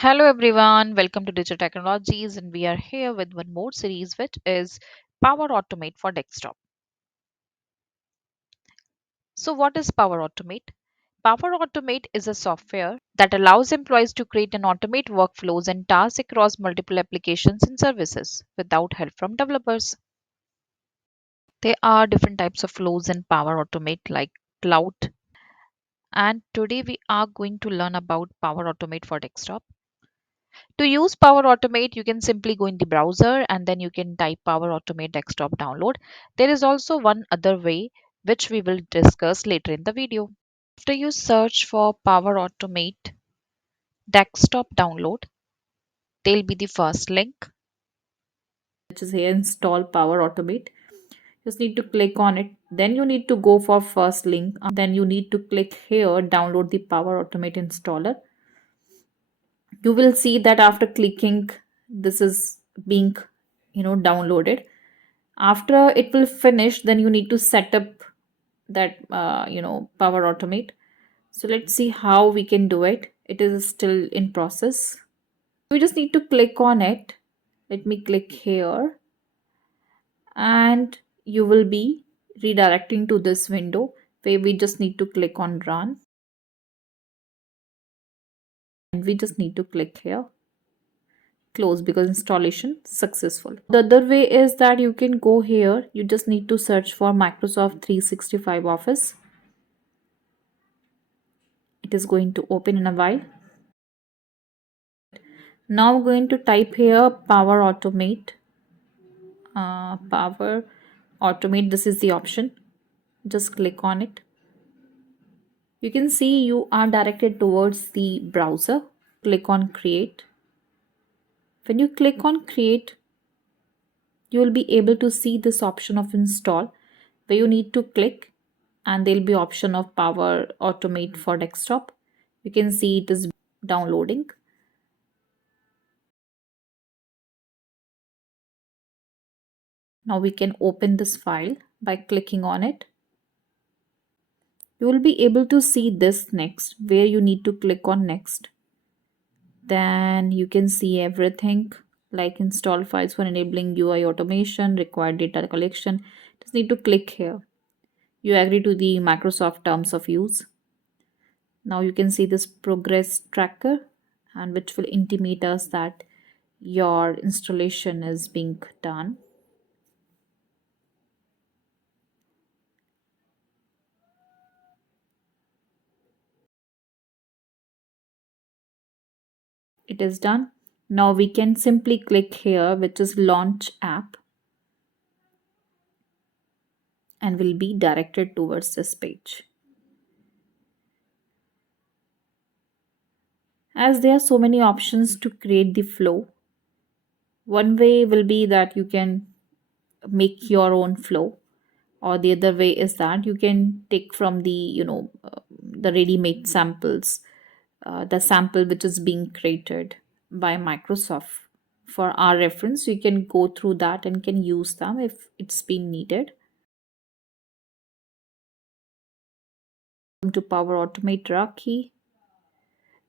Hello everyone, welcome to Digital Technologies, and we are here with one more series which is Power Automate for Desktop. So, what is Power Automate? Power Automate is a software that allows employees to create and automate workflows and tasks across multiple applications and services without help from developers. There are different types of flows in Power Automate like cloud, and today we are going to learn about Power Automate for Desktop. To use Power Automate, you can simply go in the browser and then you can type Power Automate Desktop Download. There is also one other way which we will discuss later in the video. After you search for Power Automate Desktop Download, there'll be the first link. Which is here, install Power Automate. Just need to click on it, then you need to go for first link, then you need to click here, download the Power Automate installer. You will see that after clicking, this is being downloaded. After it will finish, then you need to set up that Power Automate. So let's see how we can do it. It is still in process. We just need to click on it. Let me click here, and you will be redirecting to this window where we just need to click on run, and we just need to click here close because installation successful. The other way is that you can go here, you just need to search for Microsoft 365 Office. It is going to open in a while. Now I'm going to type here Power Automate. Power Automate, this is the option. Just click on it. You can see you are directed towards the browser. Click on create. When you click on create, you will be able to see this option of install where you need to click, and there'll be option of Power Automate for Desktop. You can see it is downloading. Now we can open this file by clicking on it. You will be able to see this next where you need to click on next. Then you can see everything like install files for enabling UI automation, required data collection. Just need to click here. You agree to the Microsoft terms of use. Now you can see this progress tracker, and which will intimate us that your installation is being done. It is done. Now we can simply click here, which is launch app, and will be directed towards this page. As there are so many options to create the flow, one way will be that you can make your own flow, or the other way is that you can take from the the ready-made samples, the sample which is being created by Microsoft for our reference. You can go through that and can use them if it's been needed. To Power Automate Raki.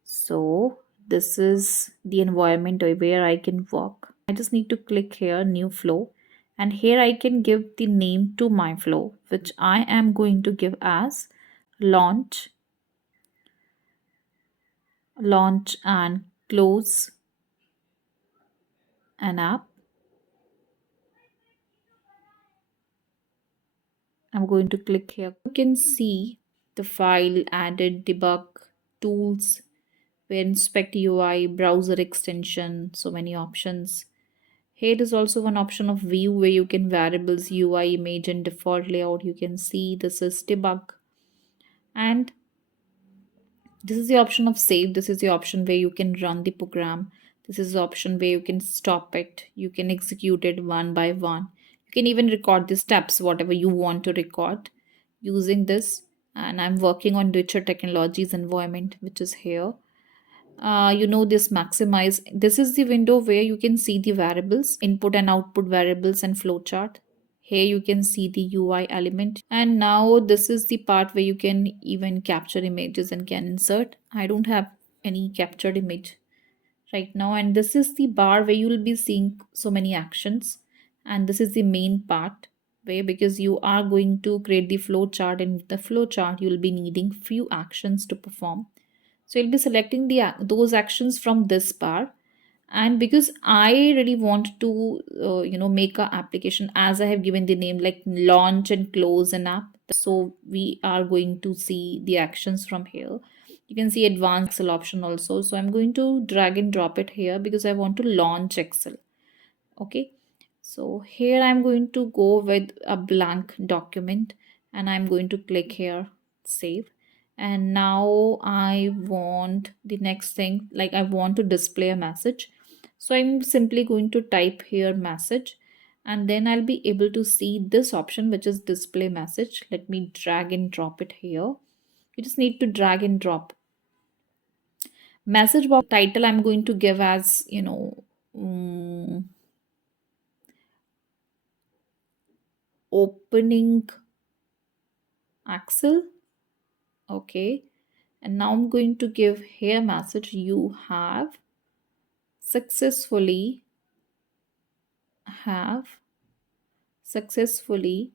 So this is the environment where I can work. I just need to click here new flow, and here I can give the name to my flow, which I am going to give as launch and close an app. I'm going to click here. You can see the file added, debug, tools, where inspect UI, browser extension, so many options. Here is also one option of view where you can variables, UI, image, and default layout. You can see this is debug, and this is the option of save. This is the option where you can run the program. This is the option where you can stop it. You can execute it one by one. You can even record the steps, whatever you want to record using this. And I'm working on Dwitcher Technologies environment, which is here. This maximize. This is the window where you can see the variables, input and output variables, and flowchart. Here you can see the UI element, and now this is the part where you can even capture images and can insert. I don't have any captured image right now, and this is the bar where you will be seeing so many actions, and this is the main part where, because you are going to create the flow chart, and the flow chart you will be needing few actions to perform. So you'll be selecting those actions from this bar. And because I really want to make a application, as I have given the name like launch and close an app, so we are going to see the actions from here. You can see advanced excel option also, so I'm going to drag and drop it here because I want to launch excel. Okay, so here I'm going to go with a blank document, and I'm going to click here save. And now I want the next thing, like I want to display a message, so I'm simply going to type here message, and then I'll be able to see this option which is display message. Let me drag and drop it here. You just need to drag and drop message box. Title I'm going to give as mm, opening Axel. Okay, and now I'm going to give here message, you have successfully have successfully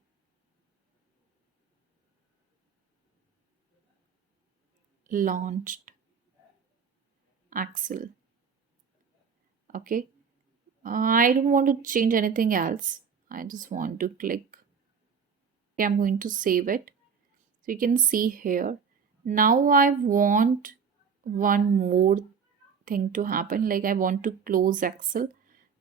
launched Axel. Okay, I don't want to change anything else. I just want to click. Okay, I'm going to save it. So you can see here. Now I want one more thing to happen, like I want to close Excel.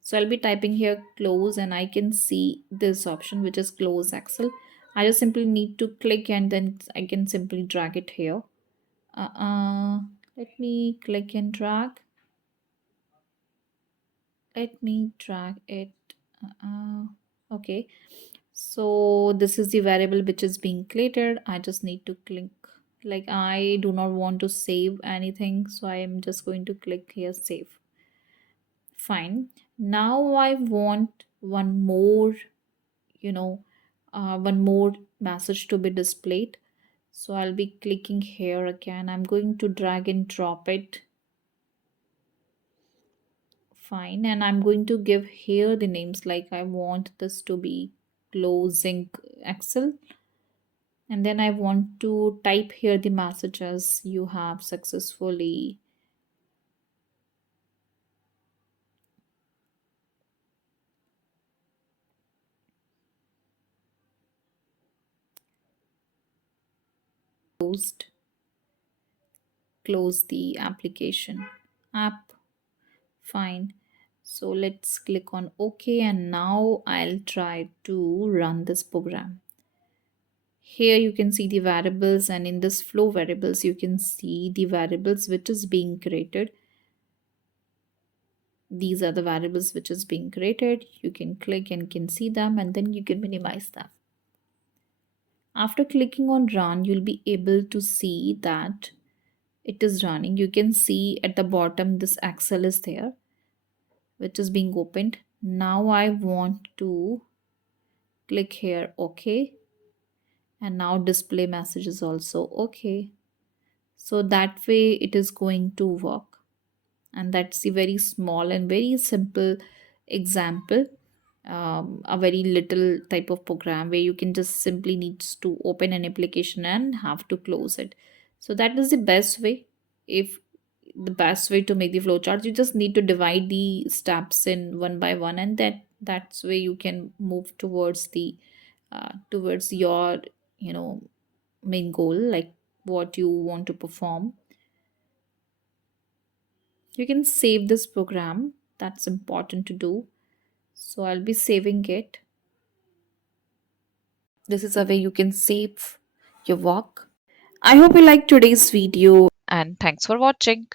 So I'll be typing here close, and I can see this option which is close Excel. I just simply need to click, and then I can simply drag it here. Let me click and drag. Let me drag it. Okay, so this is the variable which is being created. I just need to click, like I do not want to save anything, so I am just going to click here save. Fine. Now I want one more, you know one more message to be displayed. So I'll be clicking here again. I'm going to drag and drop it. Fine, and I'm going to give here the names, like I want this to be closing Excel, and then I want to type here the messages, you have successfully closed close the application app. Fine, so let's click on OK, and now I'll try to run this program. Here you can see the variables, and in this flow variables you can see the variables which is being created. These are the variables which is being created. You can click and can see them, and then you can minimize them. After clicking on run, you'll be able to see that it is running. You can see at the bottom this Excel is there which is being opened. Now I want to click here OK, and now display message is also OK. So that way it is going to work. And that's the very small and very simple example, a very little type of program where you can just simply needs to open an application and have to close it. So that is the best way. If the best way to make the flowchart, you just need to divide the steps in one by one, and that's where you can move towards the towards your you know main goal, like what you want to perform. You can save this program, that's important to do. So I'll be saving it. This is a way you can save your work. I hope you liked today's video. And thanks for watching.